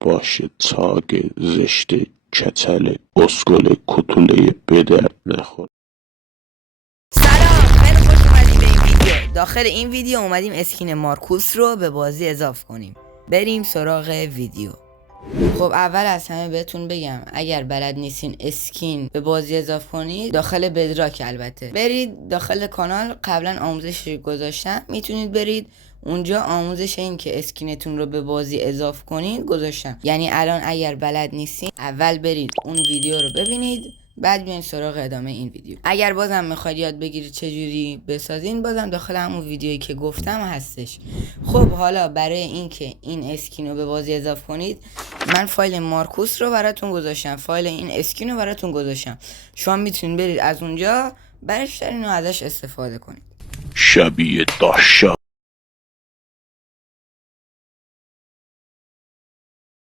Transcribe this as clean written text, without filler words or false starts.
باشه تاگ زشت کچل اسکل کتوله به درد نخور. سلام، خیلی خوش اومدیم به این ویدیو. داخل این ویدیو اومدیم اسکین مارکوس رو به بازی اضافه کنیم. بریم سراغ ویدیو. خب اول از همه بهتون بگم اگر بلد نیستین اسکین به بازی اضافه کنید داخل بدراک البته برید داخل کانال، قبلا آموزش گذاشتم، میتونید برید اونجا آموزش این که اسکینتون رو به بازی اضافه کنید گذاشتم. یعنی الان اگر بلد نیستین اول برید اون ویدیو رو ببینید، بعد بیاین سراغ ادامه این ویدیو. اگر بازم میخواید یاد بگیرید چجوری بسازین بازم داخل همون ویدیویی که گفتم هستش. خب حالا برای اینکه این اسکین رو به بازی اضافه کنید من فایل مارکوس رو براتون گذاشتم، فایل این اسکین رو براتون گذاشتم. شما میتونید برید از اونجا برش دارین و ازش استفاده کنید. شبیه داشا